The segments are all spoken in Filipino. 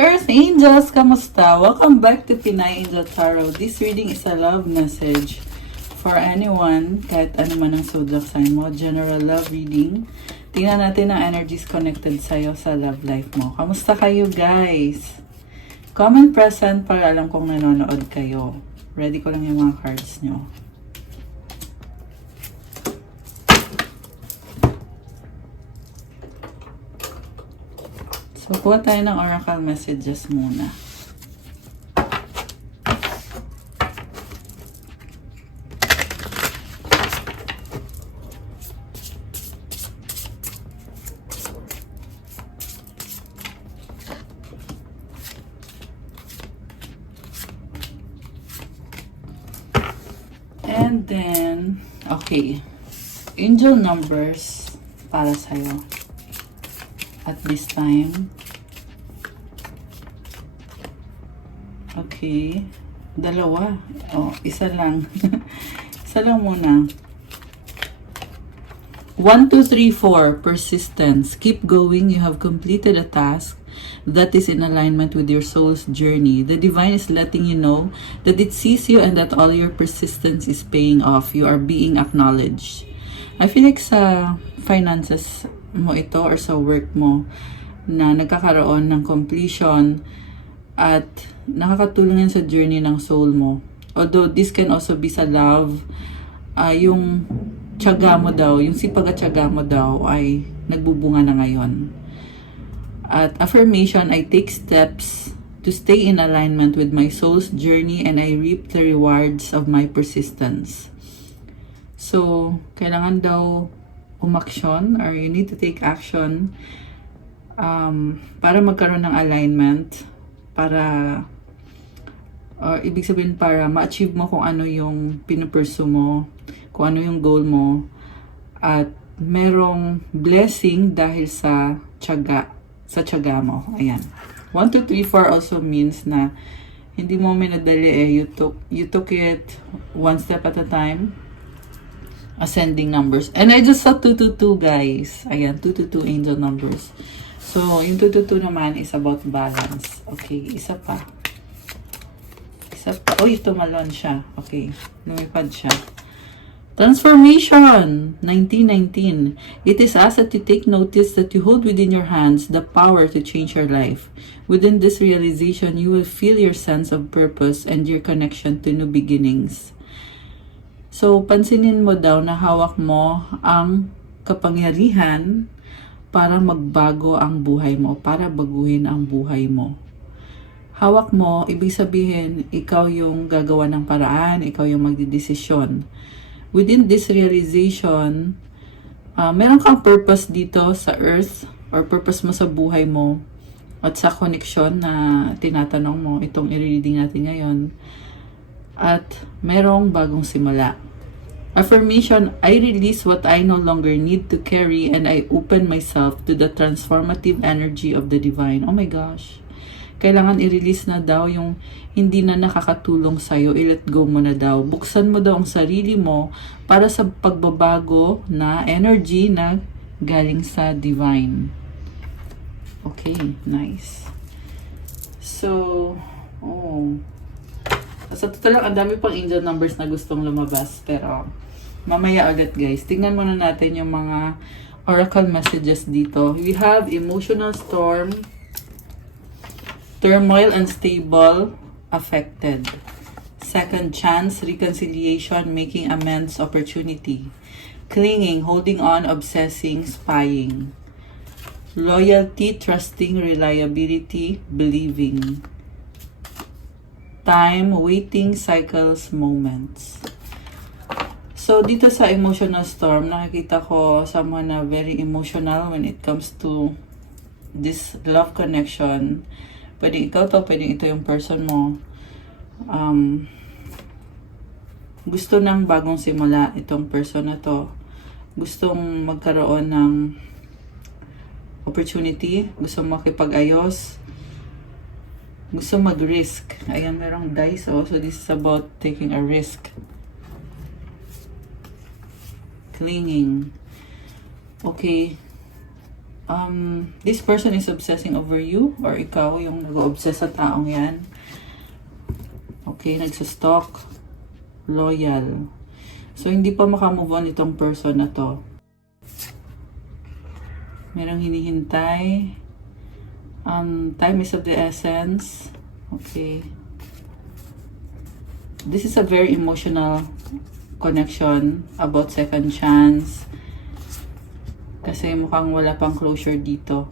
Earth Angels! Kamusta? Welcome back to Pinay Angel Tarot. This reading is a love message for anyone, kahit ano man ang zodiac sign mo. General love reading. Tingnan natin ang energies connected sa'yo sa love life mo. Kamusta kayo, guys? Comment present para alam kong nanonood kayo. Ready ko lang yung mga cards nyo. So, kuha tayo ng oracle messages muna. And then, okay. Angel numbers para sa'yo at this time. Okay. Dalawa. Oh, isa lang. Isa lang muna. 1, 2, 3, 4. Persistence. Keep going. You have completed a task that is in alignment with your soul's journey. The divine is letting you know that it sees you and that all your persistence is paying off. You are being acknowledged. I feel like sa finances mo ito or sa work mo na nagkakaroon ng completion at nakakatulong yan sa journey ng soul mo. Although this can also be sa love, yung tiyaga mo daw, yung sipag at tiyaga mo daw ay nagbubunga na ngayon. At affirmation, I take steps to stay in alignment with my soul's journey and I reap the rewards of my persistence. So, kailangan daw umaksyon or you need to take action para magkaroon ng alignment, para ibig sabihin para ma-achieve mo kung ano yung pinupursue mo, kung ano yung goal mo, at merong blessing dahil sa tiyaga mo. Ayan. 1, 2, 3, 4 also means na hindi mo minadali you took it one step at a time. Ascending numbers. And I just saw 222, guys. Ayan, 222 angel numbers. So, yung 222 naman is about balance. Okay, isa pa. Uy, tumalon siya. Okay, lumipad siya. Transformation, 1919. It is asked that you take notice that you hold within your hands the power to change your life. Within this realization, you will feel your sense of purpose and your connection to new beginnings. So, pansinin mo daw na hawak mo ang kapangyarihan para magbago ang buhay mo, para baguhin ang buhay mo. Hawak mo, ibig sabihin, ikaw yung gagawa ng paraan, ikaw yung magdidesisyon. Within this realization, meron kang purpose dito sa earth or purpose mo sa buhay mo at sa connection na tinatanong mo, itong i-reading natin ngayon. At merong bagong simula. Affirmation, I release what I no longer need to carry and I open myself to the transformative energy of the divine. Oh my gosh. Kailangan i-release na daw yung hindi na nakakatulong sa'yo. I-let go mo na daw. Buksan mo daw ang sarili mo para sa pagbabago na energy na galing sa divine. Okay, nice. So, sa totoo lang, ang dami pang angel numbers na gustong lumabas. Pero, mamaya ulit, guys. Tingnan muna natin yung mga oracle messages dito. We have emotional storm, turmoil, unstable, affected. Second chance, reconciliation, making amends, opportunity. Clinging, holding on, obsessing, spying. Loyalty, trusting, reliability, believing. Time, waiting, cycles, moments. So, dito sa emotional storm, nakikita ko someone na very emotional when it comes to this love connection. Pwedeng ikaw to, pwedeng ito yung person mo. Gusto ng bagong simula itong person na to. Gustong magkaroon ng opportunity. Gustong makipag-ayos. Gusto mag-risk. Ayan, merong dice. So this is about taking a risk. Clinging. Okay. This person is obsessing over you, or ikaw yung nag-obsess sa taong yan. Okay, nagsastalk, loyal. So, hindi pa makamove on itong person na to. Merong hinihintay. Time is of the essence. Okay. This is a very emotional connection about second chance. Kasi mukhang wala pang closure dito.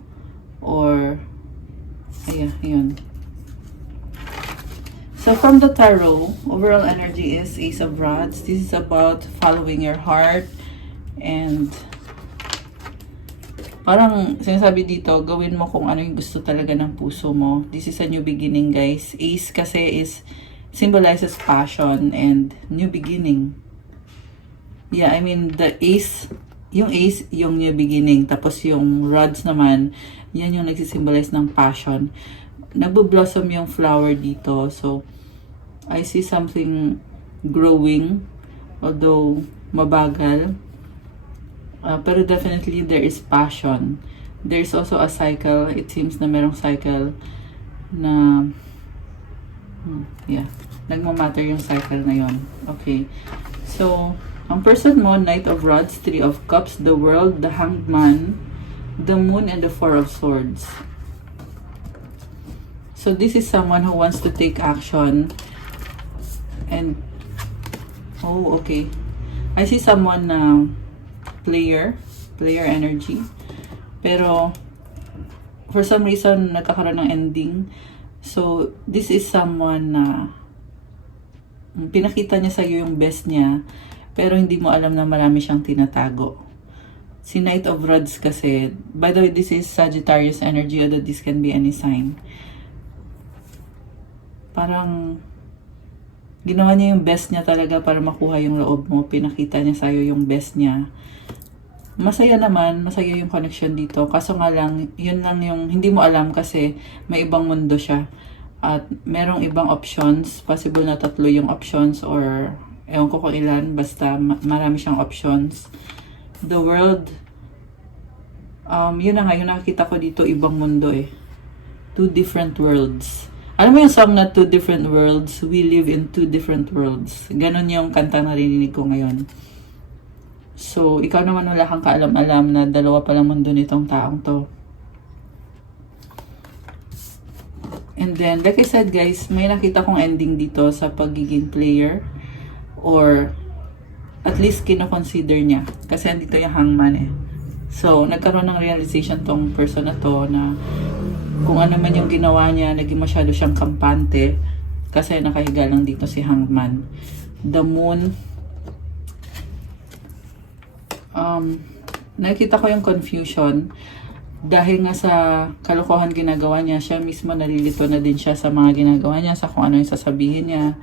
Or, ayun. So from the tarot, overall energy is Ace of Rods. This is about following your heart. And parang sinasabi dito, gawin mo kung ano yung gusto talaga ng puso mo. This is a new beginning, guys. Ace kasi symbolizes passion and new beginning. Yeah, I mean, the ace, yung new beginning. Tapos yung rods naman, yan yung nagsisimbolize ng passion. Nagbo-blossom yung flower dito. So, I see something growing, although mabagal. Pero definitely there is passion. There's also a cycle. It seems na merong cycle na nagmamatter yung cycle na yun. Okay. So, ang person mo, Knight of Rods, Three of Cups, the World, the Hanged Man, the Moon, and the Four of Swords. So, this is someone who wants to take action. And, okay. I see someone na player energy. Pero, for some reason, nagkakaroon ng ending. So, this is someone na pinakita niya sa iyo yung best niya, pero hindi mo alam na marami siyang tinatago. Si Knight of Rods kasi, by the way, this is Sagittarius energy, although this can be any sign. Parang, ginawa niya yung best niya talaga para makuha yung loob mo. Pinakita niya sa'yo yung best niya. Masaya yung connection dito. Kaso nga lang, yun lang yung hindi mo alam kasi may ibang mundo siya. At merong ibang options. Possible na 3 yung options or ewan ko kung ilan. Basta marami siyang options. The world, yun na nga, yung nakikita ko dito, ibang mundo eh. 2 different worlds. Alam mo yung song na 2 different worlds? We live in 2 different worlds. Ganon yung kanta na narinig ko ngayon. So, ikaw naman wala kang kaalam-alam na 2 palang mundo nitong taong to. And then, like I said guys, may nakita kong ending dito sa pagiging player. Or, at least kinoconsider niya. Kasi andito yung hangman eh. So, nagkaroon ng realization tong person na to na kung ano man yung ginawa niya, naging masyado siyang kampante kasi nakahiga lang dito si hangman. The moon, nakikita ko yung confusion dahil nga sa kalokohan ginagawa niya, siya mismo nalilito na din siya sa mga ginagawa niya, sa kung ano yung sasabihin niya.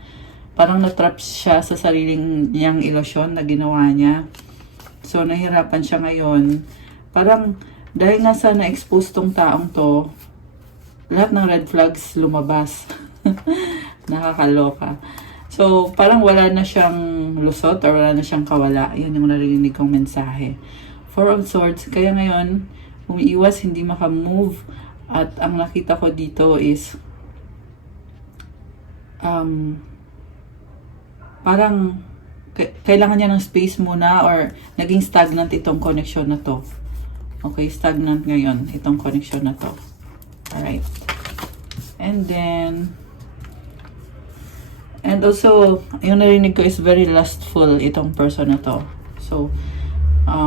Parang natrap siya sa sariling niyang ilusyon na ginawa niya. So, nahirapan siya ngayon. Parang, dahil nga sa na-expose tong taong to, lahat ng red flags lumabas. Nakakaloka. So, parang wala na siyang lusot or wala na siyang kawala. Yan yung narinig kong mensahe. Four of Swords. Kaya ngayon, umiiwas, hindi makamove. At ang nakita ko dito is, parang kailangan niya ng space muna or naging stagnant itong connection na to. Okay, stagnant ngayon itong connection na to. Alright. And then, and also, yung narinig ko is very lustful itong person na to. So,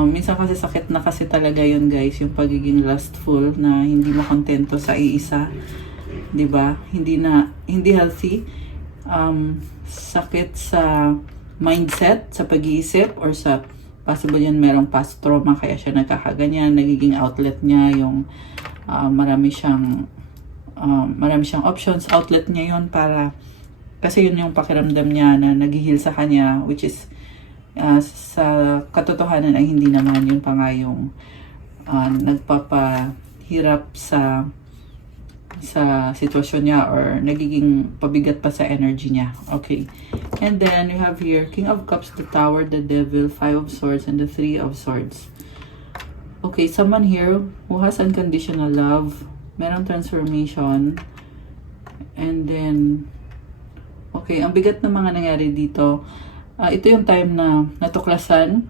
minsan kasi sakit na kasi talaga yun guys, yung pagiging lustful na hindi mo kontento sa iisa. 'Di ba? Hindi healthy. Sakit sa mindset, sa pag-iisip, or sa possible yan merong past trauma kaya siya nagkakaganyan, nagiging outlet niya yung marami siyang options, outlet niya yun para, kasi yun yung pakiramdam niya na naghihil sa kanya, which is sa katotohanan ay hindi naman yun pa nga yung nagpapahirap sa sitwasyon niya or nagiging pabigat pa sa energy niya. Okay. And then, you have here, King of Cups, the Tower, the Devil, Five of Swords, and the Three of Swords. Okay, someone here who has unconditional love, merong transformation, and then, okay, ang bigat ng mga nangyari dito. Ito yung time na natuklasan.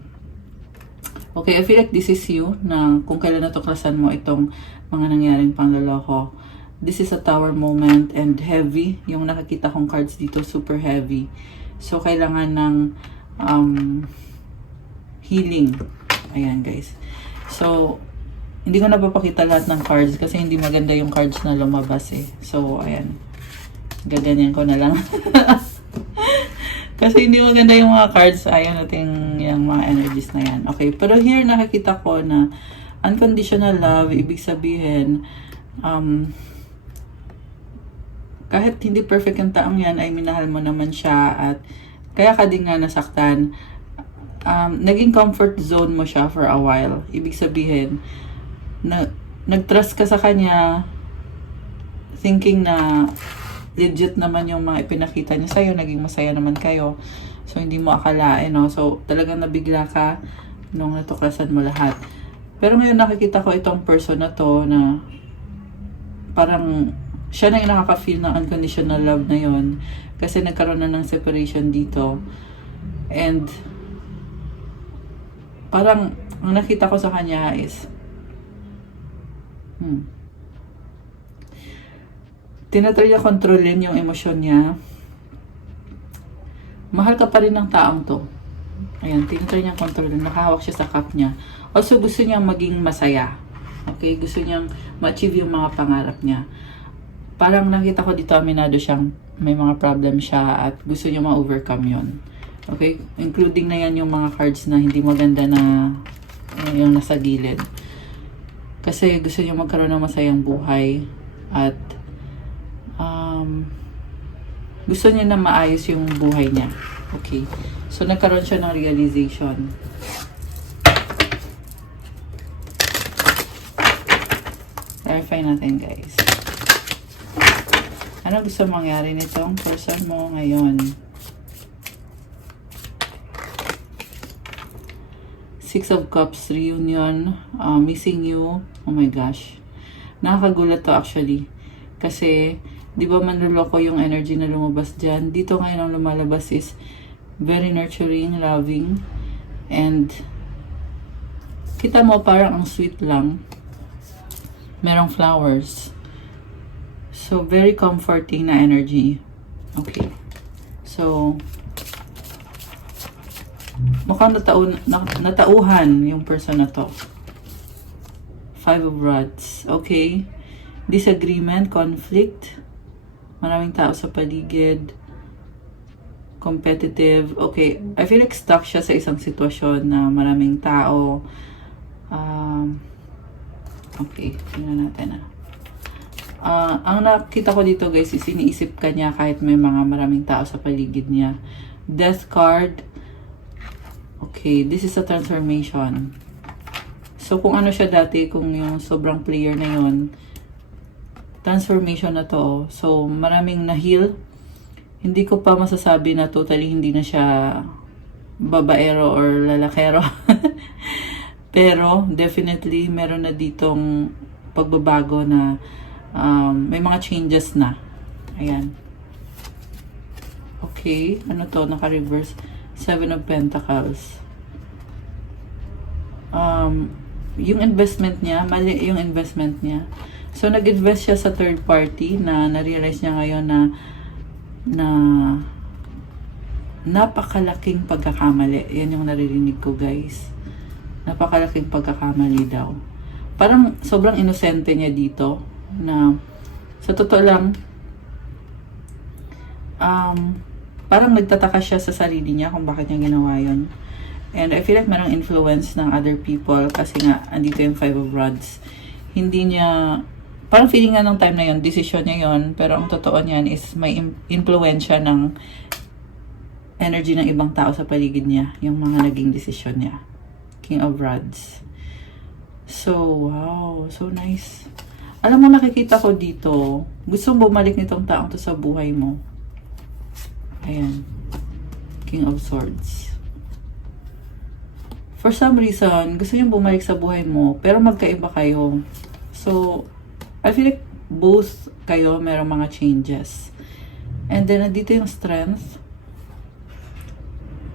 Okay, I feel like this is you, na kung kailan natuklasan mo itong mga nangyaring pangloloko. This is a tower moment and heavy. Yung nakakita kong cards dito, super heavy. So, kailangan ng healing. Ayan, guys. So, hindi ko napapakita lahat ng cards kasi hindi maganda yung cards na lumabas eh. So, ayan. Gaganyan ko na lang. Kasi hindi maganda yung mga cards. Ayaw natin yung mga energies na yan. Okay, pero here nakikita ko na unconditional love, ibig sabihin, kahit hindi perfect yung taong yan, ay minahal mo naman siya at kaya ka din nga nasaktan. Naging comfort zone mo siya for a while. Ibig sabihin, nag-trust ka sa kanya, thinking na legit naman yung mga ipinakita niya sa'yo, naging masaya naman kayo. So, hindi mo akalain, no? So, talagang nabigla ka nung natuklasan mo lahat. Pero ngayon nakikita ko itong person na to na parang siya na yung nakaka-feel ng unconditional love na yon kasi nagkaroon na ng separation dito. And parang ang nakita ko sa kanya is tinatry niya kontrolin yung emosyon niya. Mahal ka pa rin ng taong to. Ayan, tinatry niya kontrolin. Nakahawak siya sa cup niya. Also, gusto niyang maging masaya. Okay? Gusto niyang ma-achieve yung mga pangarap niya. Parang nakita ko dito, aminado siyang may mga problem siya at gusto niya ma-overcome yun. Okay? Including na yan yung mga cards na hindi maganda na yung nasa gilid. Kasi gusto niya magkaroon ng masayang buhay at gusto niya na maayos yung buhay niya. Okay. So, nagkaroon siya ng realization. Clarify natin, guys. Ano gusto mangyari nitong person mo ngayon? Six of Cups, reunion, missing you. Oh my gosh. Nakakagulat to actually. Kasi, di ba manluloko yung energy na lumabas dyan? Dito ngayon ang lumalabas is very nurturing, loving, and kita mo parang ang sweet lang. Merong flowers. So, very comforting na energy. Okay. So, mukhang natauhan yung person na to. Five of Rods. Okay. Disagreement, conflict. Maraming tao sa paligid. Competitive. Okay. I feel like stuck siya sa isang sitwasyon na maraming tao. Okay. Tingnan natin ang nakita ko dito guys is iniisip ka niya kahit may mga maraming tao sa paligid niya. Death card. Okay. This is a transformation. So, kung ano siya dati, kung yung sobrang player na yun, transformation na to. So, maraming na-heal. Hindi ko pa masasabi na totally hindi na siya babaero or lalakero. Pero, definitely, meron na ditong pagbabago na may mga changes na. Ayan. Okay. Ano to? Naka-reverse. Seven of Pentacles. Yung investment niya, mali yung investment niya. So, nag-invest siya sa third party na na-realize niya ngayon na napakalaking pagkakamali. Yan yung naririnig ko, guys. Napakalaking pagkakamali daw. Parang sobrang inosente niya dito na sa totoo lang parang nagtataka siya sa sarili niya kung bakit niya ginawa yun. And I feel like merong influence ng other people kasi nga andito yung Five of Rods. Hindi niya, parang feeling nga ng time na yun, decision niya yun, pero ang totoo niyan is may influensya ng energy ng ibang tao sa paligid niya, yung mga naging decision niya. King of Rods. So, wow, so nice. Alam mo, nakikita ko dito, gustong bumalik nitong taong to sa buhay mo. Ayan. King of Swords. for some reason, gusto niyong bumalik sa buhay mo, pero magkaiba kayo. So, I feel like both kayo merong mga changes. And then, nandito yung strength.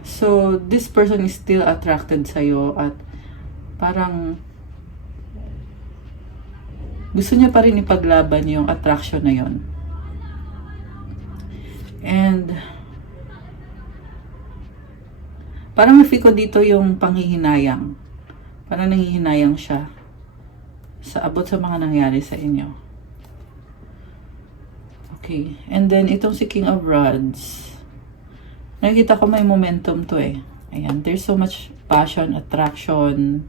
So, this person is still attracted sa'yo at parang gusto niya pa rin ipaglaban yung attraction na yon. And parang na-feel ko dito yung panghihinayang. Parang nanghihinayang siya sa abot sa mga nangyari sa inyo. Okay. And then, itong si King of Rods. Nakikita ko may momentum to eh. Ayan. There's so much passion, attraction.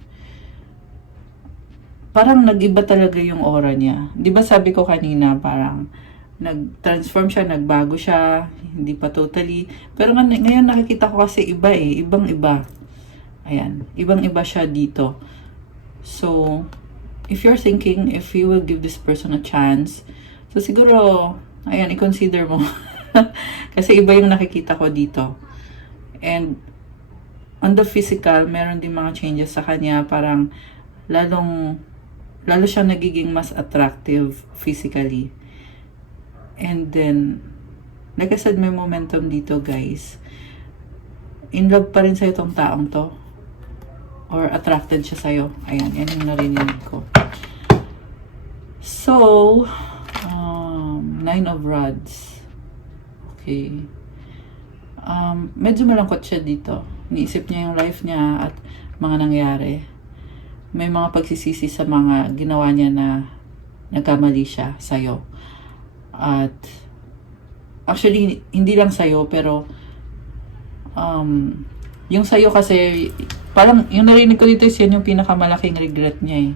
Parang nag-iba talaga yung aura niya. Di ba sabi ko kanina, parang nag-transform siya, nagbago siya, hindi pa totally. Pero ngayon nakikita ko kasi iba eh, ibang-iba. Ayan, ibang-iba siya dito. So, if you're thinking, if you will give this person a chance, so siguro, ayan, i-consider mo. Kasi iba yung nakikita ko dito. And, on the physical, meron din mga changes sa kanya, parang lalo siya nagiging mas attractive physically. And then, like I said, may momentum dito, guys. In love pa rin sa'yo itong taong to. Or attracted siya sa'yo. Ayan, yan yung narinig ko. So, Nine of Rods. Okay. Medyo malangkot siya dito. Niisip niya yung life niya at mga nangyari. May mga pagsisisi sa mga ginawa niya na nagkamali siya sa'yo. At actually, hindi lang sa'yo, pero yung sa'yo kasi, parang yung narinig ko dito is yan yung pinakamalaking regret niya eh.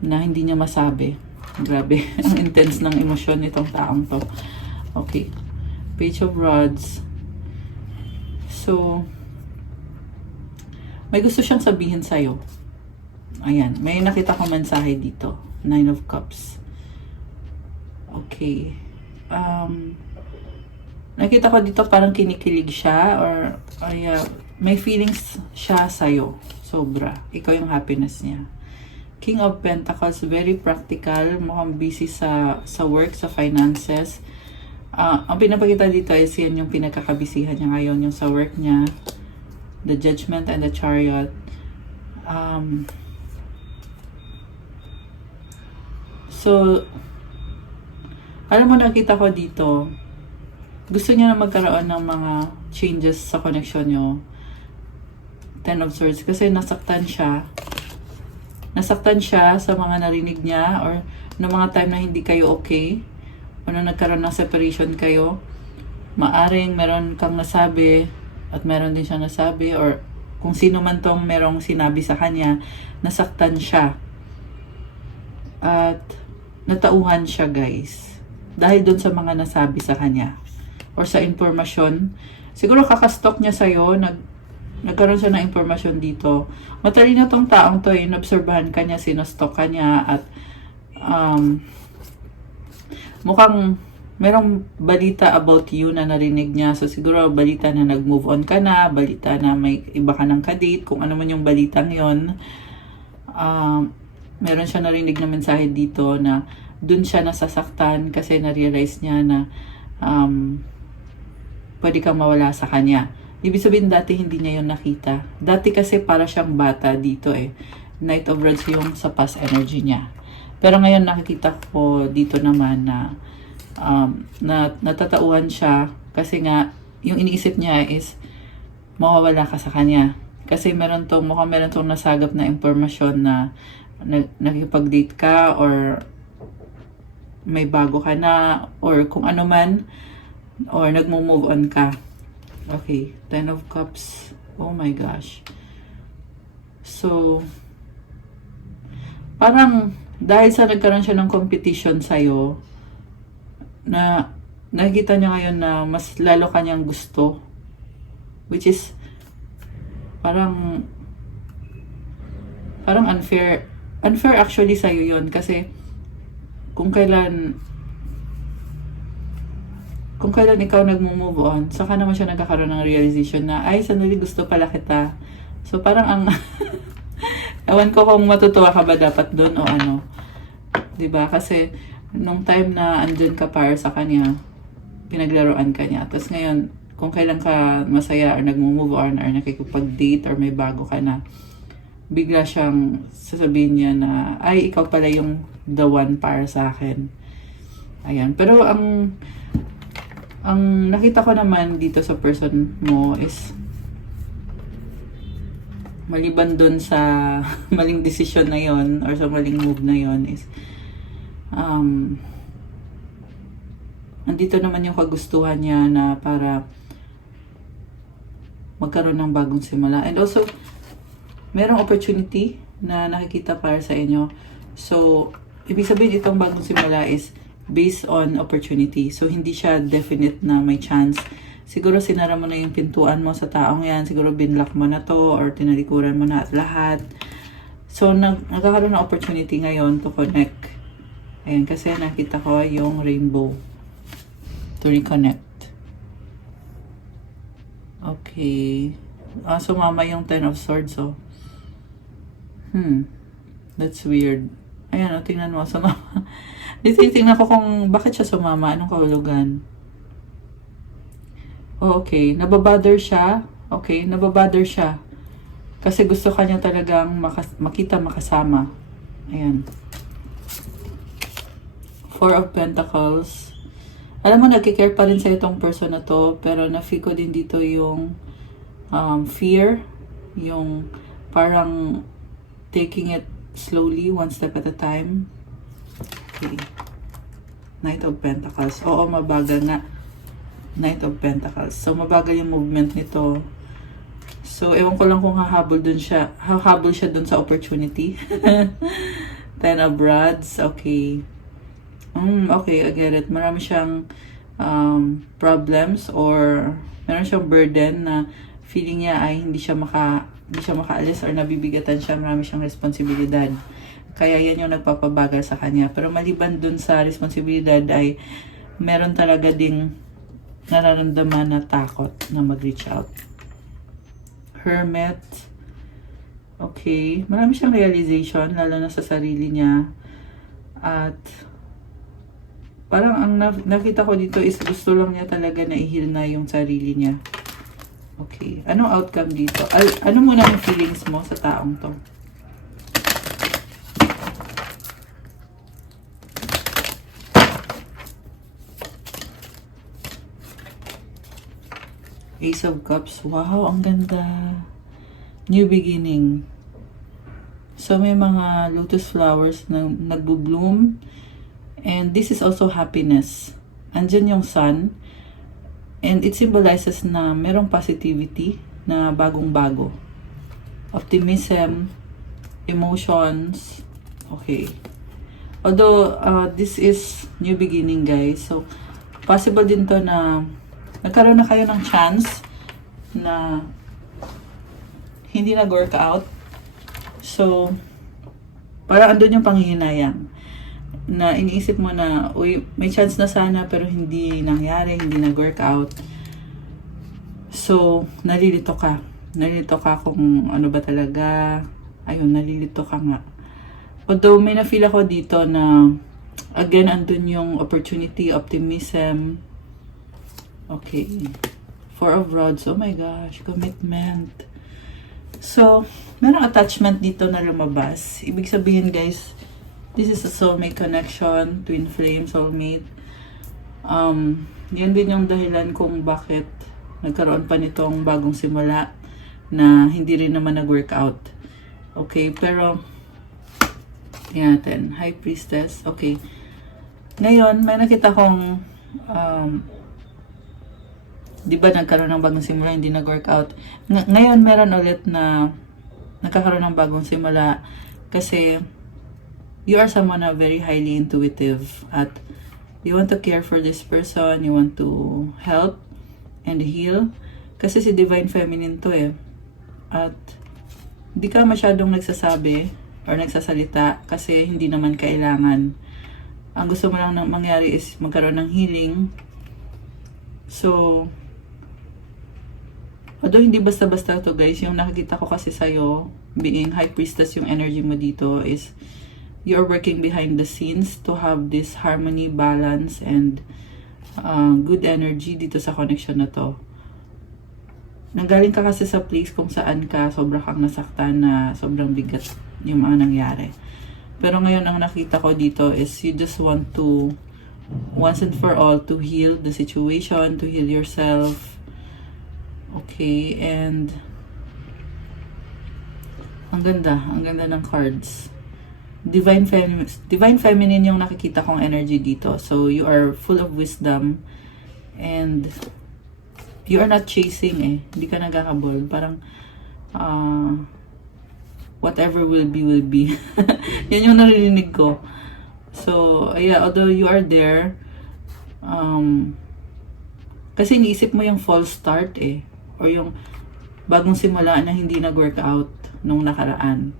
Na hindi niya masabi. Grabe, ang intense ng emosyon nitong taong to. Okay. Page of Rods. So, may gusto siyang sabihin sa'yo. Ayan, may nakita ko mensahe dito. Nine of Cups. Okay. Nakita ko dito parang kinikilig siya or may feelings siya sa'yo. Sobra. Ikaw yung happiness niya. King of Pentacles, very practical. Mukhang busy sa work, sa finances. Ang pinapakita dito is yan yung pinagkakabisihan niya ngayon, yung sa work niya. The Judgment and the Chariot. So, alam mo, nakita ko dito, gusto niya na magkaroon ng mga changes sa connection nyo. Ten of Swords. Kasi nasaktan siya. Nasaktan siya sa mga narinig niya or ng mga time na hindi kayo okay. O na nagkaroon ng separation kayo. Maaring meron kang nasabi at meron din siya nasabi or kung sino man tong merong sinabi sa kanya, nasaktan siya. At natauhan siya, guys. Dahil doon sa mga nasabi sa kanya. Or sa impormasyon. Siguro kakastalk niya sa'yo. Nagkaroon siya ng impormasyon dito. Matalino tong taong to. Inobserbahan ka niya, sinastalk ka niya. At mukhang merong balita about you na narinig niya. So siguro balita na nag-move on ka na. Balita na may iba ka ng kadate. Kung ano man yung balitang yon. Meron siya narinig na mensahe dito na dun siya nasasaktan kasi na-realize niya na pwede kang mawala sa kanya. Ibig sabihin dati hindi niya yun nakita. Dati kasi para siyang bata dito eh. Knight of Rods yung sa past energy niya. Pero ngayon nakikita ko dito naman na natatauhan siya kasi nga yung iniisip niya is mawawala ka sa kanya. Kasi mukhang meron tong nasagap na impormasyon na nakipag-date ka or may bago ka na or kung ano man or nagmo-move on ka. Okay, Ten of Cups. Oh my gosh. So, parang dahil sa nagkaroon siya ng competition sa'yo, na nakikita niya ngayon na mas lalo kanyang gusto. Which is, parang unfair. Unfair actually sa'yo yun kasi kung kailan ikaw nagmo-move on, saka naman siya nagkakaroon ng realization na, ay, sandali gusto pala kita. So, parang ang, ewan ko kung matutuwa ka ba dapat doon o ano. 'Di ba? Kasi, nung time na andun ka para sa kanya, pinaglaruan ka niya. Tapos ngayon, kung kailan ka masaya or nag-move on or nakikipag-date or may bago ka na, bigla siyang sasabihin niya na, ay, ikaw pala yung the one para sa akin. Ayan. Pero ang nakita ko naman dito sa person mo is, maliban dun sa maling desisyon na yon or sa maling move na yon is, andito naman yung kagustuhan niya na para magkaroon ng bagong simula. And also, merong opportunity na nakikita para sa inyo. So, ibig sabihin itong bagong simula is based on opportunity. So, hindi siya definite na may chance. Siguro sinara mo na yung pintuan mo sa taong yan. Siguro binlock mo na to or tinalikuran mo na at lahat. So, nagkakaroon ng opportunity ngayon to connect. Ayan, kasi nakita ko yung rainbow to reconnect. Okay. Sumama yung Ten of Swords, oh. That's weird. Ayan, tingnan mo, sumama. Tingnan ko kung bakit siya sumama, anong kahulugan. Oh, okay. Nababother siya. Okay, nababother siya. Kasi gusto kanya talagang makita, makasama. Ayan. Four of Pentacles. Alam mo, nagkikare pa rin sa itong person na to, pero na-feel ko din dito yung fear. Yung parang taking it slowly, one step at a time. Okay. Knight of Pentacles. Oo, mabagal nga. Knight of Pentacles. So, mabagal yung movement nito. So, ewan ko lang kung hahabol siya dun sa opportunity. Ten of Rods. Okay. Okay, I get it. Marami siyang problems or meron siyang burden na feeling niya ay hindi siya makaalis or nabibigatan siya. Marami siyang responsibilidad. Kaya yan yung nagpapabagal sa kanya. Pero maliban dun sa responsibilidad ay meron talaga ding nararamdaman na takot na mag-reach out. Hermit. Okay. Marami siyang realization, lalo na sa sarili niya. At parang ang nakita ko dito is gusto lang niya talaga na i-heal na yung sarili niya. Okay. Anong outcome dito? Ano muna yung feelings mo sa taong to? Ace of Cups. Wow, ang ganda. New beginning. So, may mga lotus flowers na nagbo-bloom. And this is also happiness. Andyan yung sun. And it symbolizes na merong positivity na bagong-bago. Optimism, emotions. Okay. Although, this is new beginning, guys. So, possible din to na nagkaroon na kayo ng chance na hindi nag-work out. So, parang andun yung panghihinayang na iniisip mo na, uy, may chance na sana pero hindi nangyari, hindi nag-work out. So, nalilito ka. Nalilito ka kung ano ba talaga. Ayun, nalilito ka nga. Although, may na-feel ako dito na, again, andun yung opportunity, optimism. Okay. Four of Rods. Oh my gosh. Commitment. So, merong attachment dito na lumabas. Ibig sabihin, guys, this is a soulmate connection. Twin flame, soulmate. Yan din yung dahilan kung bakit nagkaroon pa nitong bagong simula na hindi rin naman nag-workout. Okay. Pero, yan natin. High Priestess. Okay. Ngayon, may nakita kong di ba nagkaroon ng bagong simula, hindi nag-workout. Ngayon, meron ulit na nagkakaroon ng bagong simula kasi you are someone na very highly intuitive at you want to care for this person, you want to help and heal. Kasi si Divine Feminine to eh. At di ka masyadong nagsasabi or nagsasalita kasi hindi naman kailangan. Ang gusto mo lang mangyari is magkaroon ng healing. So, Although hindi basta-basta to guys, yung nakikita ko kasi sa'yo, being high priestess, yung energy mo dito is you're working behind the scenes to have this harmony, balance, and good energy dito sa connection na to. Nanggaling ka kasi sa place kung saan ka sobra kang nasaktan na sobrang bigat yung mga nangyari. Pero ngayon ang nakita ko dito is you just want to once and for all to heal the situation, to heal yourself. Okay, and ang ganda ng cards. Divine Feminine yung nakikita kong energy dito. So you are full of wisdom and you are not chasing Hindi ka nagkakabol. Parang whatever will be. Yan yung naririnig ko. So, yeah, although you are there, kasi iniisip mo yung false start or yung bagong simula na hindi nag-work out nung nakaraan.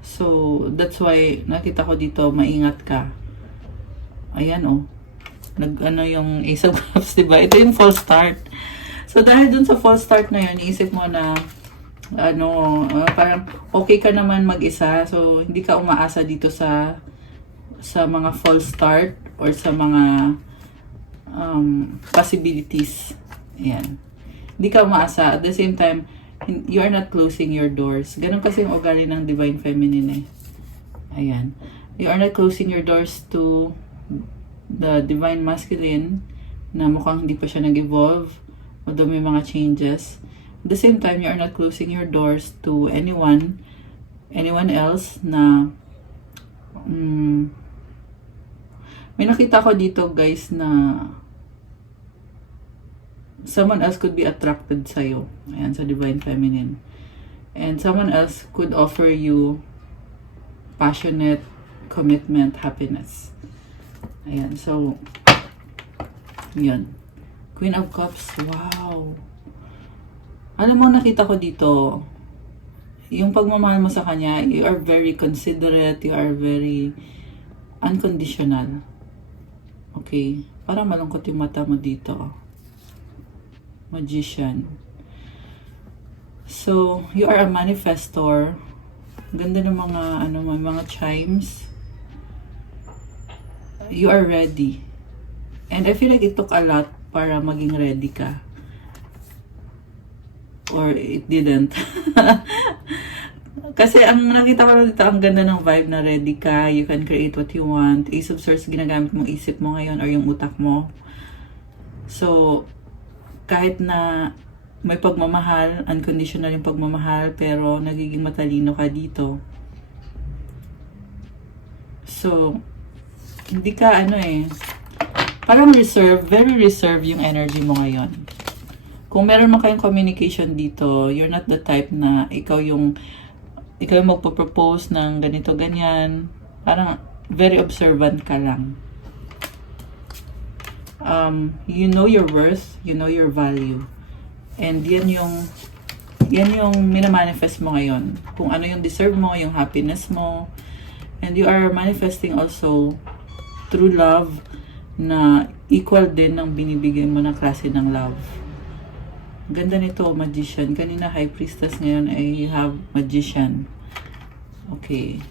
So, that's why nakita ko dito, maingat ka. Ayan yung Ace of Cups, diba? Ito yung false start. So, dahil dun sa false start na yun, iisip mo na parang okay ka naman mag-isa. So, hindi ka umaasa dito sa mga false start or sa mga possibilities. Ayan. Hindi ka umaasa. At the same time, you are not closing your doors. Ganun kasi yung ugali ng Divine Feminine Ayan. You are not closing your doors to the Divine Masculine na mukhang hindi pa siya nag-evolve, although may mga changes. At the same time, you are not closing your doors to anyone else na may nakita ko dito guys na someone else could be attracted sa'yo. Ayan, sa Divine Feminine. And someone else could offer you passionate commitment, happiness. Ayan, so yun. Queen of Cups, wow. Alam mo, nakita ko dito, yung pagmamahal mo sa kanya, you are very considerate, you are very unconditional. Okay, para malungkot yung mata mo dito. Magician. So, you are a manifestor. Ganda ng mga mga chimes. You are ready. And I feel like it took a lot para maging ready ka. Or it didn't. Kasi ang nakita ko dito, ang ganda ng vibe na ready ka, you can create what you want. Ace of Swords, ginagamit mong isip mo ngayon or yung utak mo. So, kahit na may pagmamahal, unconditional yung pagmamahal, pero nagiging matalino ka dito. So, hindi ka parang very reserve yung energy mo ngayon. Kung meron mo kayong communication dito, you're not the type na ikaw yung magpo-propose ng ganito, ganyan. Parang very observant ka lang. You know your worth, you know your value. And yan yung minamanifest mo ngayon. Kung ano yung deserve mo, yung happiness mo. And you are manifesting also through love na equal din ng binibigay mo na klase ng love. Ganda nito, Magician. Kanina High Priestess, ngayon ay you have Magician. Okay.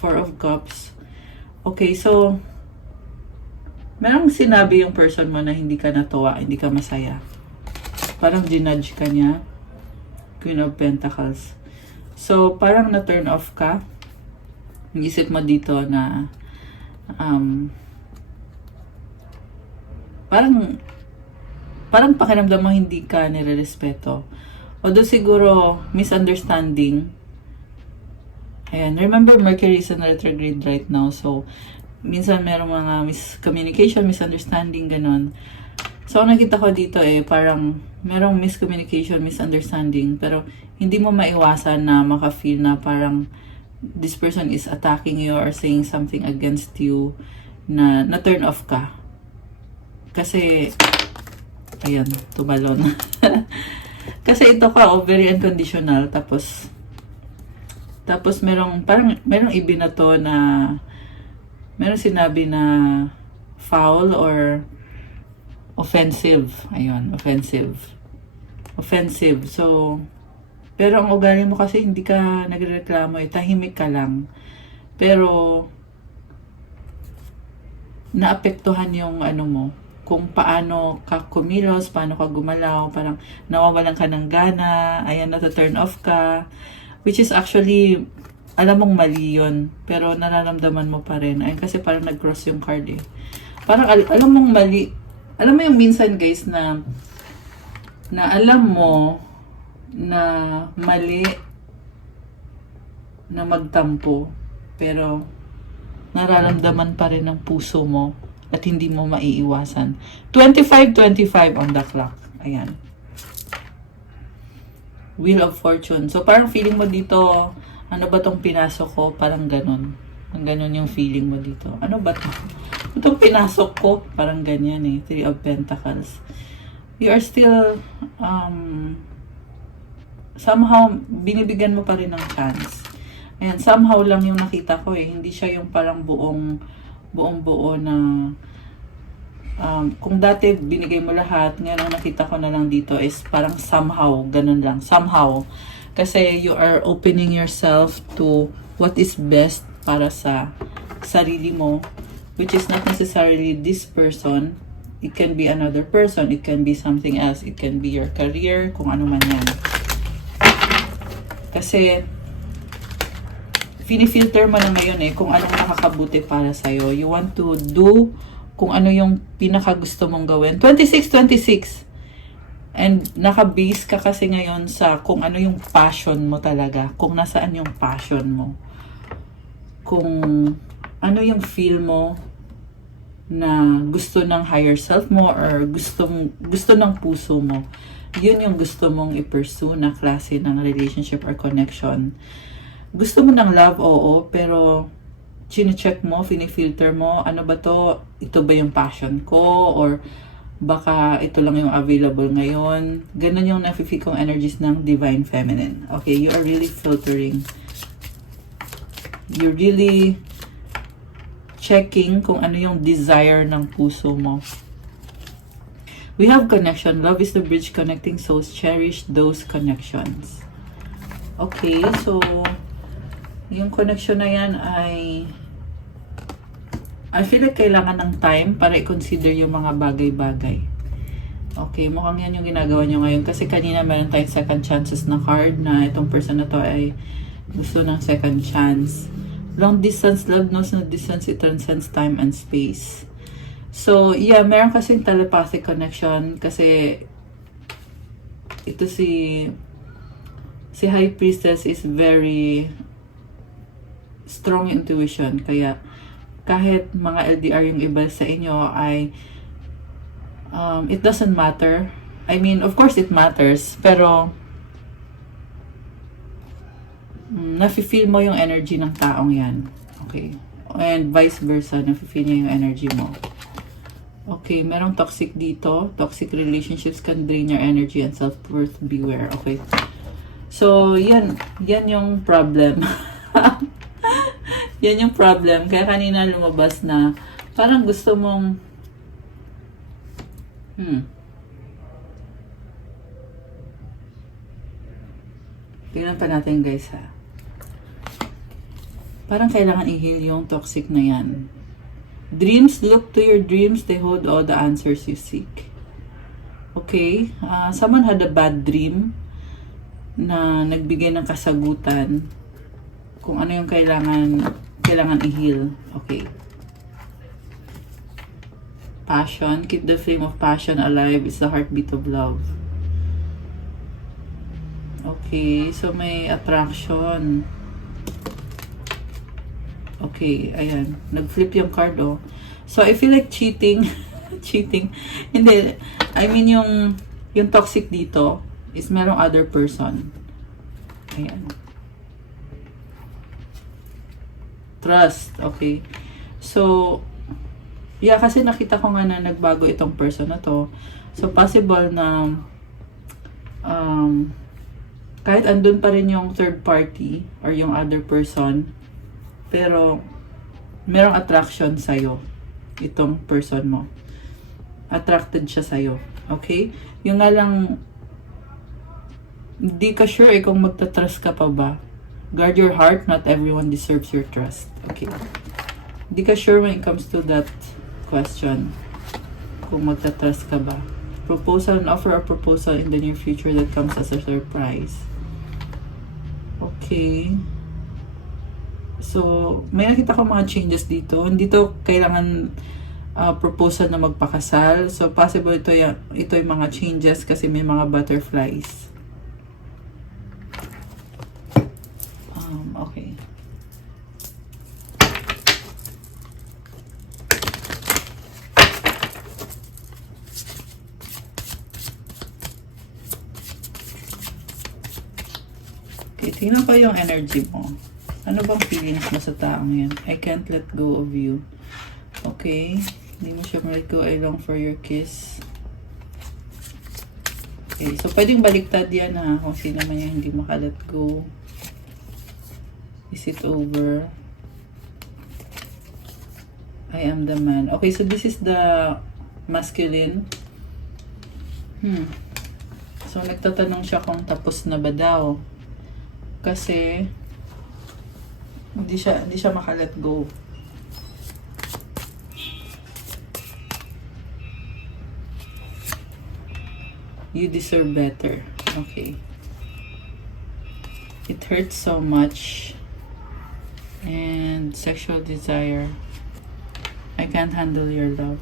Four of Cups. Okay, so merong sinabi yung person mo na hindi ka natuwa, hindi ka masaya. Parang ginudge ka niya. Queen of Pentacles. So, parang na-turn off ka. Isip mo dito na parang pakiramdam mo hindi ka nire-respeto. Although siguro misunderstanding. Ayan, remember Mercury is in retrograde right now. So, minsan merong mga miscommunication, misunderstanding, ganon. So, ang nakita ko dito parang merong miscommunication, misunderstanding. Pero, hindi mo maiwasan na maka-feel na parang this person is attacking you or saying something against you na turn off ka. Kasi, ayan, tumalon. Kasi ito ka, very unconditional. Tapos merong ibinato na, merong sinabi na foul or offensive. Ayun, offensive. offensive. So, pero ang ugali mo kasi hindi ka nagrereklamo, tahimik ka lang. Pero, naapektuhan yung ano mo, kung paano ka kumilos, paano ka gumalaw, parang nawawalan ka ng gana, ayan, turn off ka, which is actually, alam mong mali yun, pero nararamdaman mo pa rin. Ayun, kasi parang nag-cross yung card eh. Parang alam mong mali, alam mo yung minsan guys na alam mo na mali na magtampo, pero nararamdaman pa rin ng puso mo at hindi mo maiiwasan. 25-25 on the clock. Ayan. Wheel of Fortune. So, parang feeling mo dito, ano ba tong pinasok ko? Parang ganun. Ang ganun yung feeling mo dito. Ano ba to? Itong pinasok ko, parang ganyan eh. Three of Pentacles. You are still, somehow, binibigyan mo pa rin ng chance. Ayan, somehow lang yung nakita ko eh. Hindi siya yung parang buong-buo na, kung dati binigay mo lahat, ngayon ang nakita ko na lang dito is parang somehow, ganun lang. Somehow. Kasi you are opening yourself to what is best para sa sarili mo, which is not necessarily this person. It can be another person. It can be something else. It can be your career, kung ano man yan. Kasi, finifilter mo na ngayon eh kung anong nakakabuti para sa'yo. You want to do kung ano yung pinakagusto mong gawin. 26-26. And naka-base ka kasi ngayon sa kung ano yung passion mo talaga. Kung nasaan yung passion mo. Kung ano yung feel mo na gusto ng higher self mo or gusto ng puso mo. Yun yung gusto mong i-pursue na klase ng relationship or connection. Gusto mo ng love, oo, pero chine-check mo, finifilter mo, ano ba to? Ito ba yung passion ko? Or baka ito lang yung available ngayon? Ganun yung nafe-feel kong energies ng Divine Feminine. Okay, you are really filtering. You're really checking kung ano yung desire ng puso mo. We have connection. Love is the bridge connecting souls. Cherish those connections. Okay, so yung connection na yan ay I feel like kailangan ng time para i-consider yung mga bagay-bagay. Okay, mukhang yan yung ginagawa nyo ngayon. Kasi kanina meron tayong second chances na card na itong person na to ay gusto ng second chance. Long distance love knows no distance, it transcends time and space. So, yeah, meron kasing telepathic connection kasi ito si High Priestess is very strong intuition. Kaya kahit mga LDR yung iba sa inyo ay it doesn't matter. I mean, of course it matters, pero nafe-feel mo yung energy ng taong yan. Okay. And vice versa, nafe-feel niya yung energy mo. Okay, merong toxic dito. Toxic relationships can drain your energy and self-worth. Beware. Okay. So, yan yung problem. Yan yung problem. Kaya kanina lumabas na parang gusto mong tingnan pa natin guys ha. Parang kailangan i-heal yung toxic na yan. Dreams, look to your dreams. They hold all the answers you seek. Okay? Someone had a bad dream na nagbigay ng kasagutan kung ano yung kailangan i-heal. Okay. Passion. Keep the flame of passion alive. It's the heartbeat of love. Okay. So, may attraction. Okay. Ayan. Nag-flip yung card, oh. So, I feel like cheating. Cheating. Hindi. I mean, yung toxic dito is merong other person. Ayan. Trust. Okay. So, yeah, kasi nakita ko nga na nagbago itong person na to. So, possible na kahit andun pa rin yung third party or yung other person, pero merong attraction sa'yo. Itong person mo. Attracted siya sa'yo. Okay? Yung nga lang, Hindi ka sure kung magta-trust ka pa ba. Guard your heart, not everyone deserves your trust. Okay. Hindi ka sure when it comes to that question. Kung magta-trust ka ba. Proposal and offer a proposal in the near future that comes as a surprise. Okay. So, may nakita ko mga changes dito. Hindi to kailangan proposal na magpakasal. So, possible ito yung mga changes kasi may mga butterflies. Okay. Okay, tingnan ko yung energy mo. Ano bang feelings mo sa taong yan? I can't let go of you. Okay. Hindi mo siya let go. I long for your kiss. Okay. So, pwedeng baliktad yan ha. Kung sino man yung hindi makalet go. Is it over? I am the man. Okay. So, this is the masculine. So, nagtatanong siya kung tapos na ba daw. Kasi hindi siya maka-let go. You deserve better. Okay. It hurts so much. And sexual desire. I can't handle your love.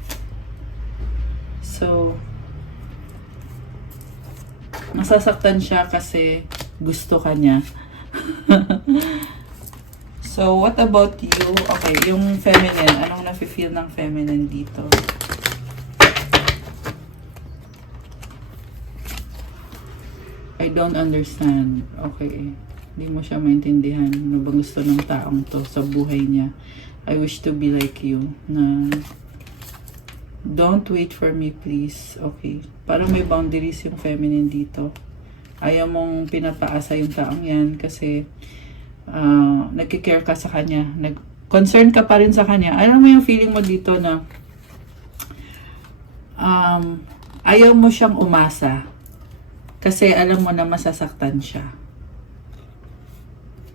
So, masasaktan siya kasi gusto ka niya. So, what about you? Okay, yung feminine. Anong nafe-feel ng feminine dito? I don't understand. Okay. Hindi mo siya maintindihan. Ano bang gusto ng taong to sa buhay niya? I wish to be like you. Na, don't wait for me, please. Okay. Parang may boundaries yung feminine dito. Ayaw mong pinapaasa yung taong yan kasi nagkikare ka sa kanya. Concern ka pa rin sa kanya. Alam mo yung feeling mo dito na ayaw mo siyang umasa kasi alam mo na masasaktan siya.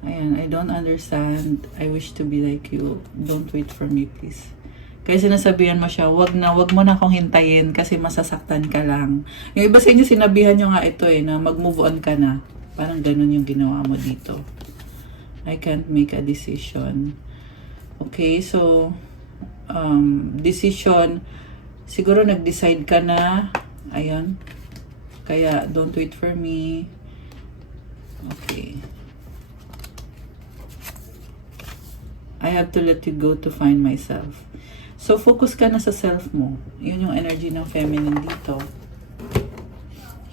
Ayan, I don't understand. I wish to be like you. Don't wait for me, please. Kaya sinasabihan mo siya, wag mo na akong hintayin kasi masasaktan ka lang. Yung iba sa inyo, sinabihan nyo nga ito na mag-move on ka na. Parang ganun yung ginawa mo dito. I can't make a decision. Okay, so, decision, siguro nag-decide ka na. Ayun. Kaya, don't wait for me. Okay. I have to let you go to find myself. So, focus ka na sa self mo. Yun yung energy ng feminine dito.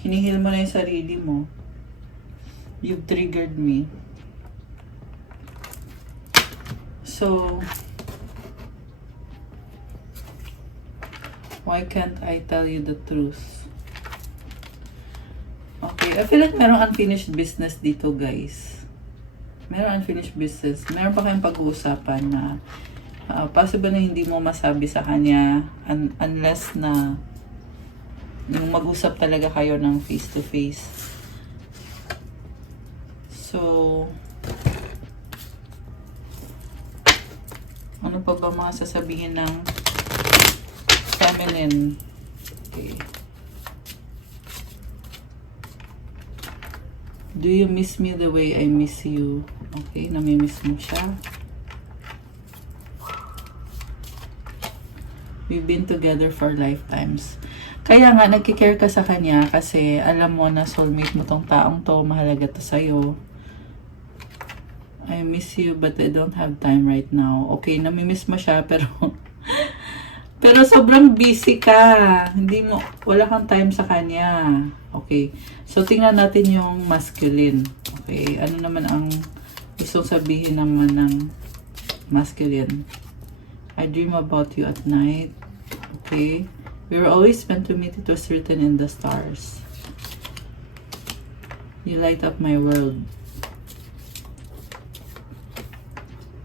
Hinihil mo na yung sarili mo. You've triggered me. So, why can't I tell you the truth? Okay, I feel like merong unfinished business dito, guys. Merong unfinished business. Meron pa kayong pag-uusapan na possible na hindi mo masabi sa kanya unless na yung mag-usap talaga kayo ng face-to-face. So, ano pa ba mga sasabihin ng feminine? Okay. Do you miss me the way I miss you? Okay, namimiss mo siya. We've been together for lifetimes. Kaya nga, nagkikare ka sa kanya kasi alam mo na soulmate mo tong taong to, mahalaga to sa'yo. I miss you but I don't have time right now. Okay, namimiss mo siya pero pero sobrang busy ka. Wala kang time sa kanya. Okay, so tingnan natin yung masculine. Okay, ano naman ang gusto sabihin naman ng masculine? I dream about you at night. Okay. We were always meant to meet. It was written in the stars. You light up my world.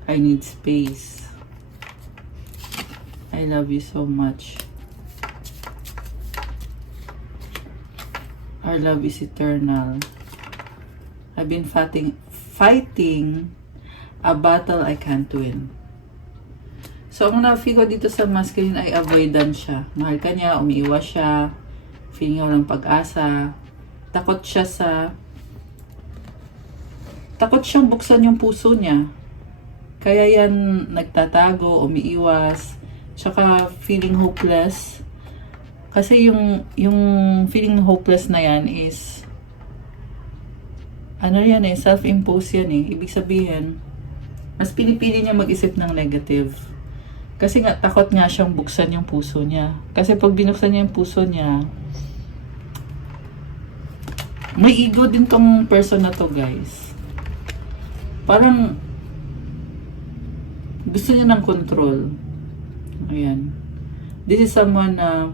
I need space. I love you so much. Our love is eternal. I've been fighting a battle I can't win. So, ang na-feel ko dito sa masculine ay avoidant siya. Mahal ka niya, umiiwas siya, feeling niya walang pag-asa, takot siyang buksan yung puso niya. Kaya yan nagtatago, umiiwas, tsaka feeling hopeless. Kasi yung feeling hopeless na yan is, self-imposed yan eh. Ibig sabihin, mas pinipili niya mag-isip ng negative. Kasi nga, takot nga siyang buksan yung puso niya. Kasi pag binuksan niya yung puso niya, may ego din tong person na to, guys. Parang, gusto niya ng control. Ayan. This is someone na,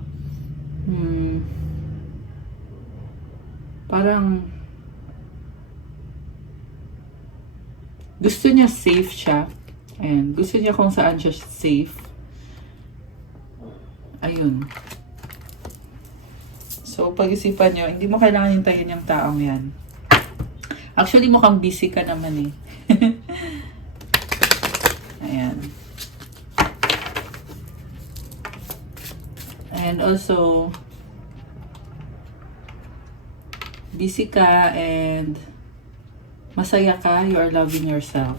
parang, gusto niya safe siya. Ayan. Gusto niya kung saan siya safe. Ayun. So, pag-isipan nyo, hindi mo kailangan hintayin yung taong yan. Actually, mukhang busy ka naman eh. Ayan. And also, busy ka and masaya ka, you are loving yourself.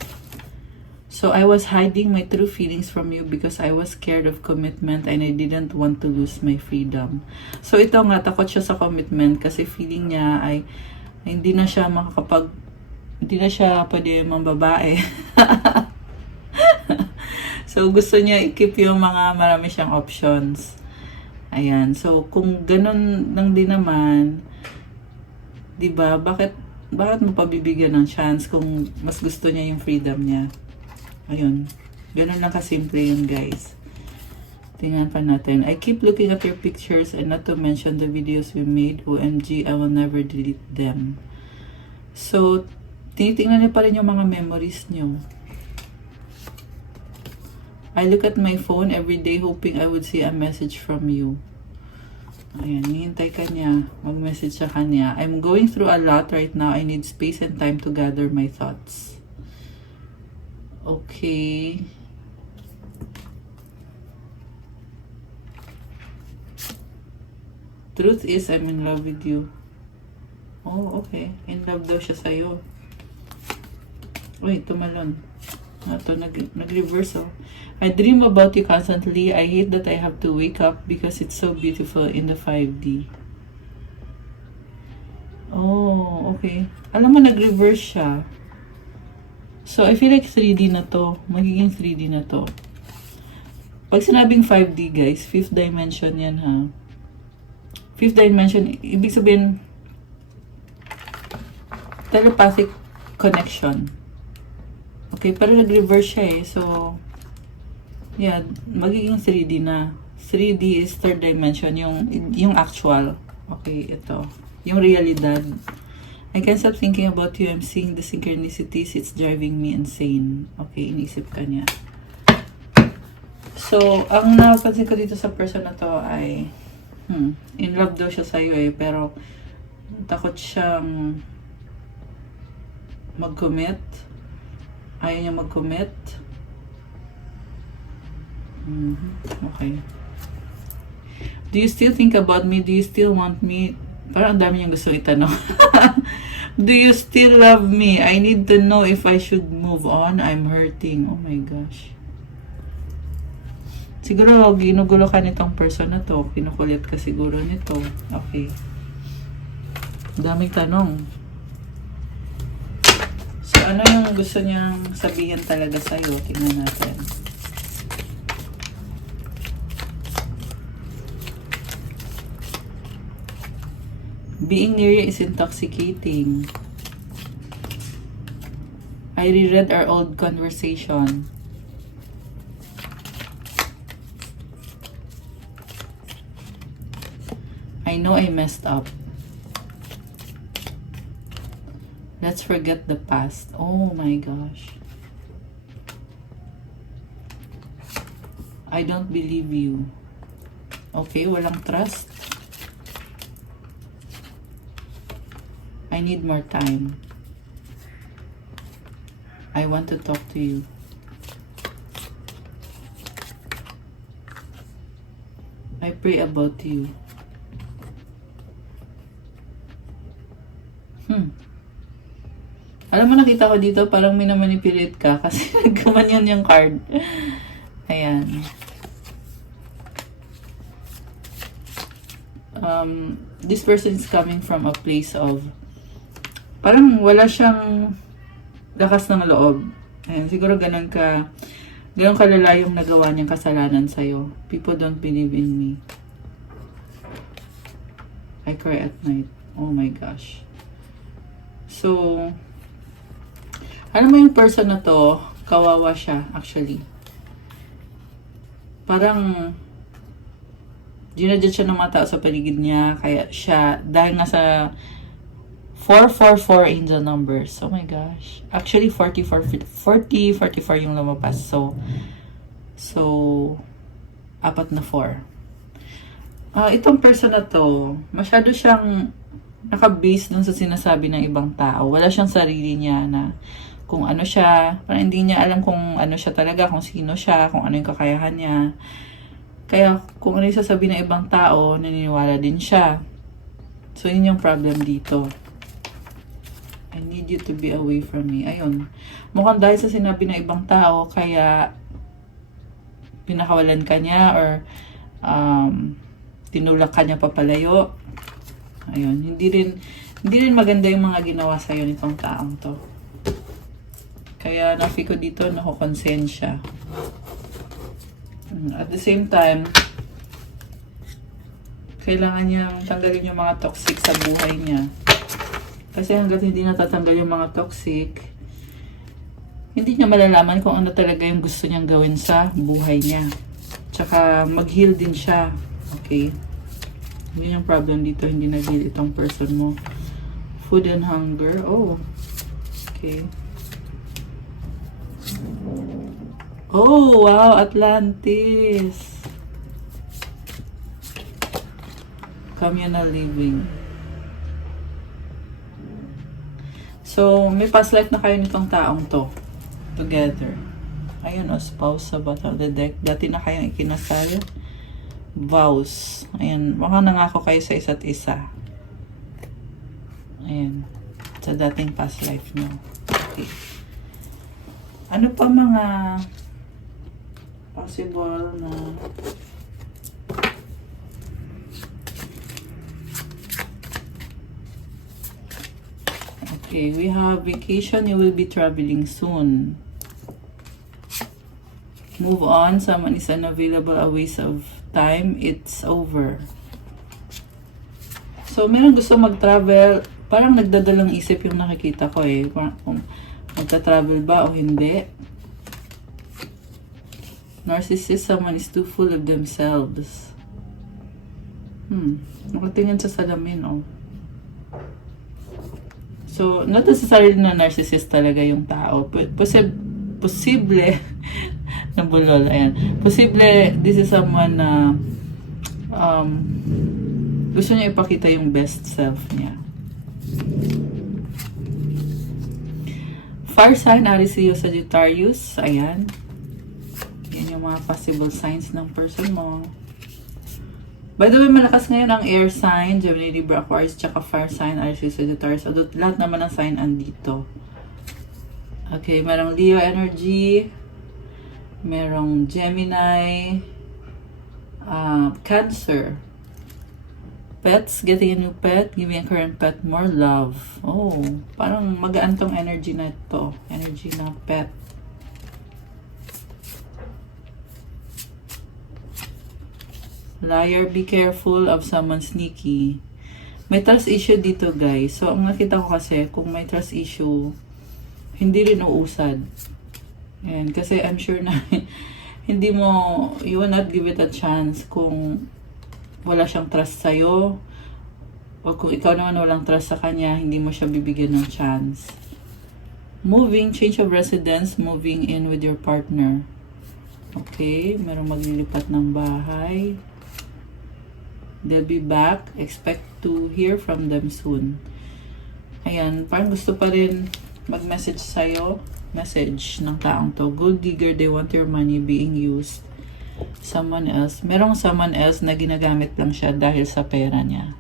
So, I was hiding my true feelings from you because I was scared of commitment and I didn't want to lose my freedom. So, ito nga, takot siya sa commitment kasi feeling niya ay hindi na siya pwede mambabae. So, gusto niya i-keep yung mga marami siyang options. Ayan. So, kung ganun lang din naman, diba, bakit mo pabibigyan ng chance kung mas gusto niya yung freedom niya? Ayun. Ganun lang kasimple yun, guys. Tingnan pa natin. I keep looking at your pictures and not to mention the videos we made. OMG, I will never delete them. So, tinitingnan niyo pa rin yung mga memories niyo. I look at my phone every day hoping I would see a message from you. Ayan, hihintay ka niya. Mag-message sa kanya. I'm going through a lot right now. I need space and time to gather my thoughts. Okay. Truth is, I'm in love with you. Oh, okay. In love daw siya sa'yo. Uy, tumalon. Ito, nag-reverse oh. I dream about you constantly. I hate that I have to wake up because it's so beautiful in the 5D. Oh, okay. Alam mo, nag-reverse siya. So, I feel like 3D na to. Magiging 3D na to. Pag sinabing 5D, guys, 5th dimension yan, ha? 5th dimension, ibig sabihin, telepathic connection. Okay, pero nag-reverse siya eh. So, yeah, magiging 3D na. 3D is 3rd dimension, yung actual. Okay, ito. Yung realidad. I can't stop thinking about you. I'm seeing the synchronicities. It's driving me insane. Okay, inisip ka niya. So, ang napansin ko dito sa person na to ay in love daw siya sa'yo eh. Pero, takot siyang mag-commit. Ayaw niya mag-commit. Okay. Do you still think about me? Do you still want me? Parang ang dami niyang gusto itanong. Do you still love me? I need to know if I should move on. I'm hurting. Oh my gosh. Siguro ginugulo ka nitong person na to. Kinukulit ka siguro nito. Okay. Daming tanong. So ano yung gusto niyang sabihin talaga sa'yo? Tingnan natin. Being near you is intoxicating. I reread our old conversation. I know I messed up. Let's forget the past. Oh my gosh. I don't believe you. Okay, walang trust. I need more time. I want to talk to you. I pray about you. Alam mo, nakita ko dito, parang minamanipulate ka kasi nagkamanyan yung card. Ayan. This person is coming from a place of, parang wala siyang lakas ng loob. Ayan, siguro ganun kalala yung nagawa niyang kasalanan sa'yo. People don't believe in me. I cry at night. Oh my gosh. So, alam mo yung person na to, kawawa siya actually. Parang ginadjudge siya ng mga tao sa paligid niya, kaya siya, dahil nasa 444 angel numbers. Oh my gosh. Actually, 44 yung lumabas. So, apat na 4. Itong person na to, masyado siyang naka-base dun sa sinasabi ng ibang tao. Wala siyang sarili niya na kung ano siya. Parang hindi niya alam kung ano siya talaga, kung sino siya, kung ano yung kakayahan niya. Kaya kung ano yung sasabihin ng ibang tao, naniniwala din siya. So, yun yung problem dito. I need you to be away from me. Ayun. Mukhang dahil sa sinabi ng ibang tao, kaya pinakawalan ka niya or tinulak ka niya papalayo. Ayun. Hindi rin maganda yung mga ginawa sa'yo nitong taong to. Kaya nafi ko dito, nakukonsensya. At the same time, kailangan niyang tanggalin yung mga toxic sa buhay niya. Kasi hanggat hindi natatanggal yung mga toxic, hindi niya malalaman kung ano talaga yung gusto niyang gawin sa buhay niya. Tsaka mag-heal din siya. Okay? Yun yung problem dito, hindi nag-heal itong person mo. Food and hunger. Oh. Okay. Oh, wow, Atlantis. Communal living. So, may past life na kayo nitong taong to. Together. Ayun, spouse sa bottom of the deck. Dati na kayong ikinasal. Vows. Ayan, baka nangako kayo sa isa't isa. Ayan. Sa dating past life nyo. Okay. Ano pa mga possible na okay, we have vacation. You will be traveling soon. Move on. Someone is unavailable. A waste of time. It's over. So, meron gusto mag-travel. Parang nagdadalang isip yung nakikita ko eh. Parang kung magta-travel ba o hindi. Narcissist, someone is too full of themselves. Nakatingin sa salamin, oh. So, not necessarily na narcissist talaga yung tao. Posible, nabulol, ayan. Posible, this is someone na gusto niya ipakita yung best self niya. Fire sign, Aries, Leo, Sagittarius. Ayan. Yan yung mga possible signs ng person mo. By the way, malakas ngayon ang air sign, Gemini, Libra, Aquarius, tsaka fire sign, Aries, Leo, Sagittarius. Although, lahat naman ng sign andito. Okay, merong Leo energy. Merong Gemini. Cancer. Pets, getting a new pet, giving a current pet more love. Oh, parang magaan tong energy na ito. Energy na pet. Liar, be careful of someone sneaky. May trust issue dito, guys. So, ang nakita ko kasi, kung may trust issue, hindi rin uusad. Ayan, kasi I'm sure na hindi mo, you will not give it a chance kung wala siyang trust sa'yo, o kung ikaw naman walang trust sa kanya, hindi mo siya bibigyan ng chance. Moving, change of residence, moving in with your partner. Okay, merong maglilipat ng bahay. They'll be back. Expect to hear from them soon. Ayan, parang gusto pa rin mag-message sa'yo. message ng taong to. Gold digger, they want your money being used. Someone else. Merong someone else na ginagamit lang siya dahil sa pera niya.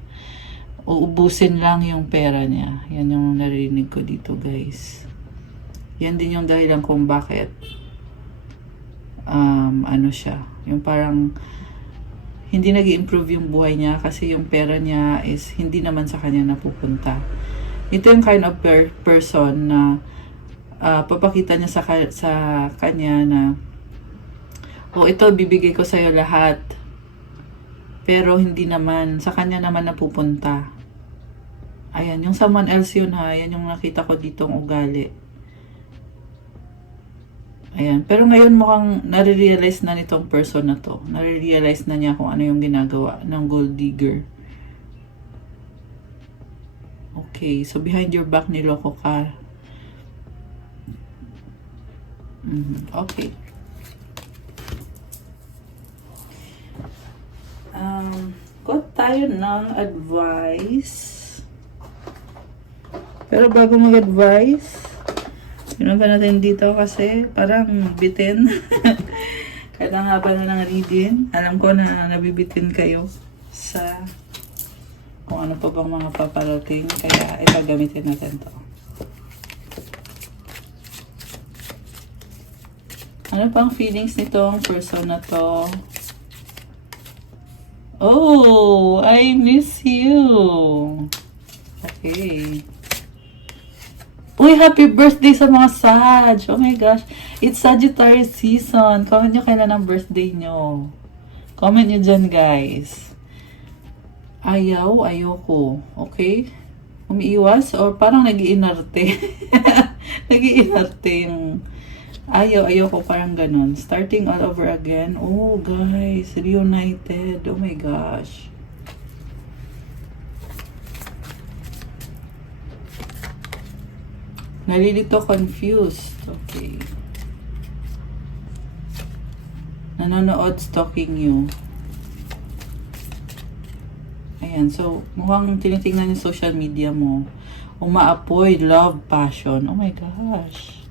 Uubusin lang yung pera niya. Yan yung narinig ko dito, guys. Yan din yung dahilan kung bakit ano siya. Yung parang hindi nag-improve yung buhay niya kasi yung pera niya is hindi naman sa kanya napupunta. Ito yung kind of person na papakita niya sa kanya na ito bibigay ko sa'yo lahat. Pero hindi naman, sa kanya naman napupunta. Ayan, yung someone else yun ha. Yan yung nakita ko ditong ugali. Ayan, pero ngayon mukhang nare-realize na nitong person na to. Nare-realize na niya kung ano yung ginagawa ng gold digger. Okay, so behind your back niloko ka. Okay. Got tayo ng advice. Pero bago mag-advice, yun pa natin dito kasi parang bitin. Kahit ang haba na ng reading, alam ko na nabibitin kayo sa kung ano pa bang mga paparating. Kaya itagamitin natin to. Ano pang feelings nitong person na to? Oh, I miss you. Okay. Uy, happy birthday sa mga Sag! Oh my gosh. It's Sagittarius season. Comment nyo kailan ang birthday nyo. Comment nyo dyan, guys. Ayoko. Okay? Umiiwas? Or parang nag-iinarte? Nag-iinarte yung ayoko, parang ganun. Starting all over again. Oh, guys. Reunited. Oh my gosh. Nalilito, confused. Okay. Nanonood, stalking you. Ayan, so, mukhang tinitingnan yung social media mo. Umaapoy, love, passion. Oh my gosh.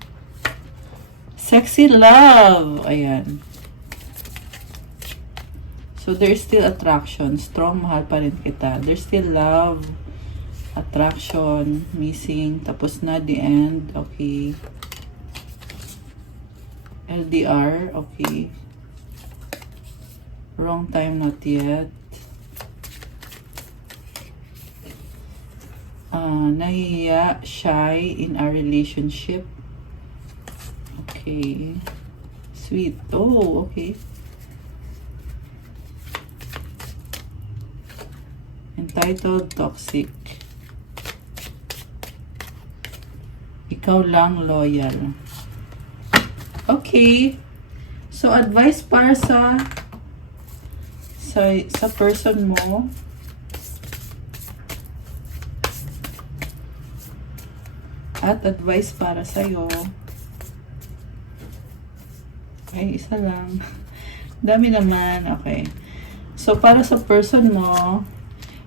Sexy love. Ayan. So, there's still attraction. Strong, mahal pa rin kita. There's still love. Attraction, missing, tapos na the end, okay. LDR, okay. Wrong time, not yet. Nahiya, shy in a relationship. Okay. Sweet. Oh, okay. Entitled, toxic. Ikaw lang loyal. Okay. So, advice para sa person mo. At advice para sa'yo. Okay, isa lang. Dami naman. Okay. So, para sa person mo,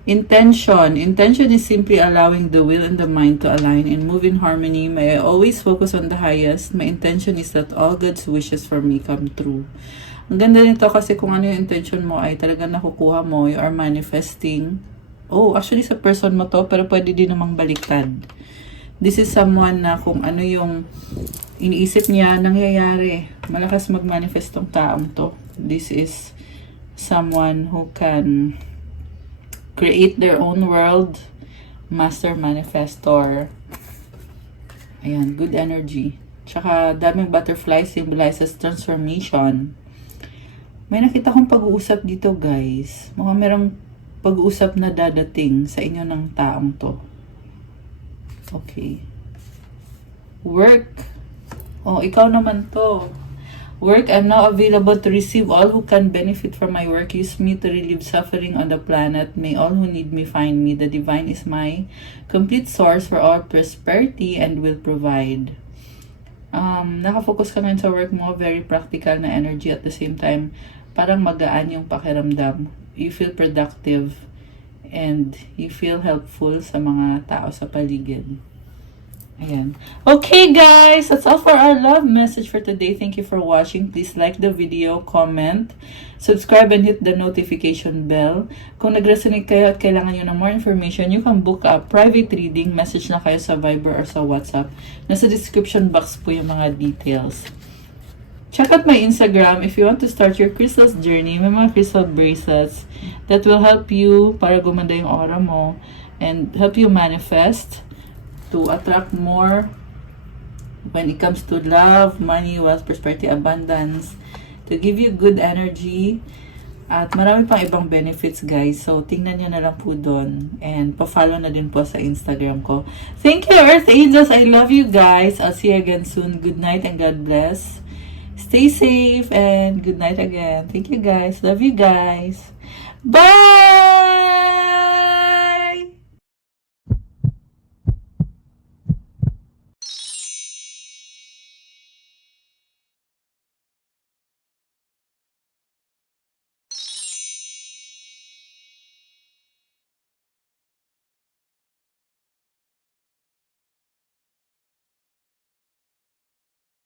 intention. Intention is simply allowing the will and the mind to align and move in harmony. May I always focus on the highest. My intention is that all God's wishes for me come true. Ang ganda nito kasi kung ano yung intention mo ay talagang nakukuha mo. You are manifesting. Oh, actually sa person mo to, pero pwede din namang baliktad. This is someone na kung ano yung iniisip niya, nangyayari. Malakas mag-manifest tong taong to. This is someone who can create their own world. Master manifestor. Ayan, good energy. Tsaka daming butterflies, symbolizes transformation. May nakita kong pag-uusap dito, guys. Mukhang merong pag-uusap na dadating sa inyo ng taong to. Okay. Work. Oh, ikaw naman to. Work, I'm now available to receive all who can benefit from my work. Use me to relieve suffering on the planet. May all who need me find me. The divine is my complete source for all prosperity and will provide. Nakafocus ka ngayon sa work mo. Very practical na energy at the same time. Parang magaan yung pakiramdam. You feel productive and you feel helpful sa mga tao sa paligid. Ayan. Okay, guys, that's all for our love message for today. Thank you for watching. Please like the video, comment, subscribe, and hit the notification bell. Kung nag-resonate kayo at kailangan nyo ng more information, you can book a private reading. Message na kayo sa Viber or sa WhatsApp. Nasa description box po yung mga details. Check out my Instagram if you want to start your crystals journey. May mga crystal bracelets that will help you para gumanda yung aura mo and help you manifest to attract more when it comes to love, money, wealth, prosperity, abundance, to give you good energy, at marami pang ibang benefits, guys. So, tingnan nyo na lang po doon. And, pa-follow na din po sa Instagram ko. Thank you, Earth Angels. I love you, guys. I'll see you again soon. Good night and God bless. Stay safe and good night again. Thank you, guys. Love you, guys. Bye!